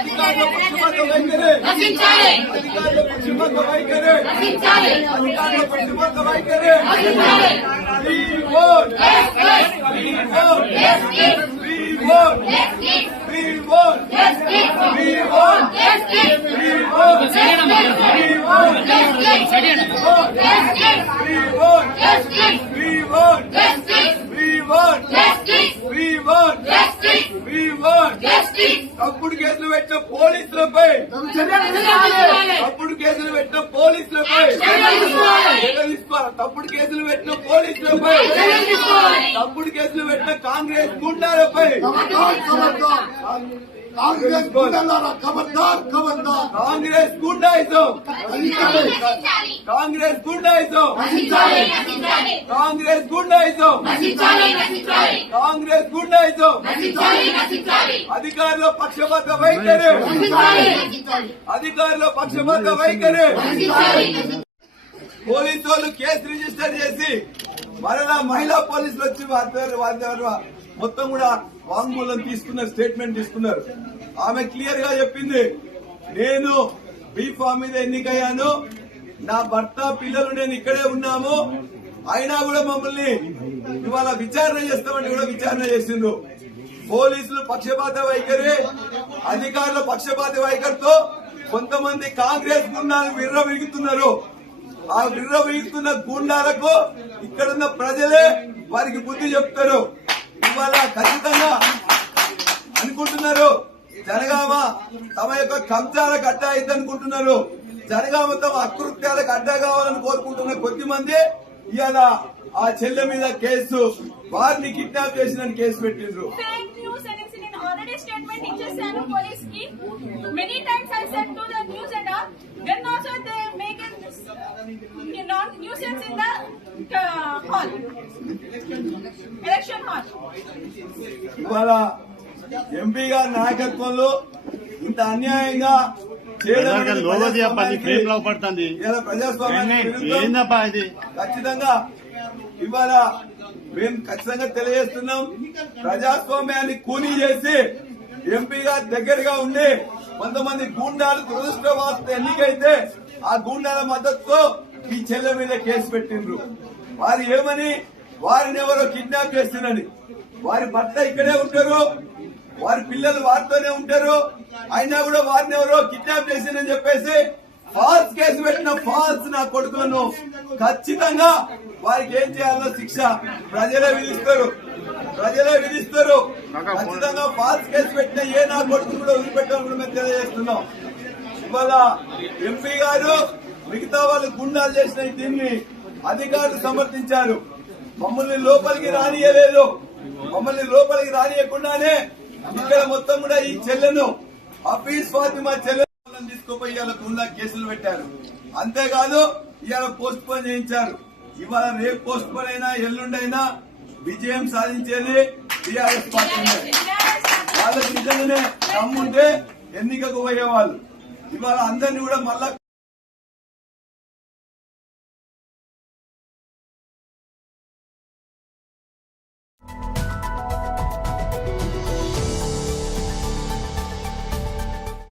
అధికారుల పక్షపాత వైఖరి అధికారుల పక్షపాత వైఖరి అధికారుల పక్షపాత వైఖరి We vote. We vote. We vote. We vote. We vote. We vote. We vote. We vote. We vote. We vote. We vote. తప్పుడు కేసులు పెట్టిన పోలీసులపై తప్పుడు కేసులు పెట్టిన పోలీసులపై తప్పుడు కేసులు పెట్టిన పోలీసులపై తప్పుడు కేసులు పెట్టిన కాంగ్రెస్ గుండాలపై కాంగ్రెస్ గుండాయిజం కాంగ్రెస్ గుండాయిజం కాంగ్రెస్ గుండాయిజం కాంగ్రెస్ గుండాయిజం కాంగ్రెస్ గుండాయిజం అధికారుల పక్షపాత వైఖరి అధికారుల పక్షపాత వైఖరి పోలీసు వాళ్ళు కేసు రిజిస్టర్ చేసి మరలా మహిళా పోలీసులు వచ్చి వారి మొత్తం కూడా వాంగ్మూలం తీసుకున్నారు, స్టేట్మెంట్ తీసుకున్నారు. ఆమె క్లియర్ గా చెప్పింది, నేను బీఫామ్ మీద ఎన్నికయ్యాను, నా భర్త పిల్లలు నేను ఇక్కడే ఉన్నాము, అయినా కూడా మమ్మల్ని ఇవాళ విచారణ చేస్తామని కూడా విచారణ చేసిండ్రు. పోలీసులు పక్షపాత వైఖరి, అధికారుల పక్షపాత వైఖరితో కొంతమంది కాంగ్రెస్ గుండాలు విర్రవీగుతున్నారు. ఆ విర్రవీగుతున్న గుండాలకు ఇక్కడున్న ప్రజలే వారికి బుద్ధి చెప్తారు. ఇవాళ ఖచ్చితంగా అనుకుంటున్నారు జనగామ తమ యొక్క కబ్జాలకు అడ్డా అయితే అనుకుంటున్నారు. జనగామ తమ అకృత్యాలకు అడ్డా కావాలని కోరుకుంటున్న కొద్దిమంది ఇవాళ ఆ చెల్లె మీద కేసు, వారిని కిడ్నాప్ చేసిన కేసు పెట్టిండ్రు. ఇవాళ ఎంపీ గారి నాయకత్వంలో ఇంత అన్యాయంగా ప్రజాస్వామ్యాన్ని ఖచ్చితంగా ఇవాళ మేము ఖచ్చితంగా తెలియజేస్తున్నాం. ప్రజాస్వామ్యాన్ని కూనీ చేసి ఎంపీ గారి దగ్గరగా ఉండి కొంతమంది గూండాలు దురదృష్టవార్త ఎన్నికైతే ఆ గూండాల మద్దతుతో ఈ చెల్లె మీద కేసు పెట్టిండ్రు. వారు ఏమని, వారిని ఎవరో కిడ్నాప్ చేస్తున్నారని. వారి భర్త ఇక్కడే ఉంటారు, వారి పిల్లలు వారితోనే ఉంటారు, అయినా కూడా వారిని ఎవరో కిడ్నాప్ చేసిందని చెప్పేసి ఫాల్స్ కేసు పెట్టిన ఫాల్స్ నా కొడుకులను ఖచ్చితంగా వారికి ఏం చేయాలో శిక్ష ప్రజలే విధిస్తారు. ఖచ్చితంగా ఫాల్స్ కేసు పెట్టిన ఏ నా కొడుకును కూడా వదిలిపెట్టాలని కూడా మేము తెలియజేస్తున్నాం. ఇవాళ ఎంపీ గారు మిగతా వాళ్ళు గుండాలు చేసిన దీన్ని అధికారులు సమర్థించారు. మమ్మల్ని లోపలికి రానియలేదు. మమ్మల్ని లోపలికి రానియకుండానే ఇక్కడ మొత్తం కూడా ఈ చెల్లెను హఫీజ్ ఫాతిమా చెల్లెలను తీసుకుపోయి ఇవాళ గుండా కేసులు పెట్టారు. అంతేకాదు ఇవాళ పోస్ట్ పోన్ చేయించారు. ఇవాళ రేపు పోస్ట్ పోన్ అయినా ఎల్లుండైనా విజయం సాధించేది టీఆర్ఎస్ పార్టీ. వాళ్ళకి నిజంగానే దమ్ముంటే ఎన్నికకు పోయేవాళ్ళు. ఇవాళ అందరినీ కూడా మళ్ళా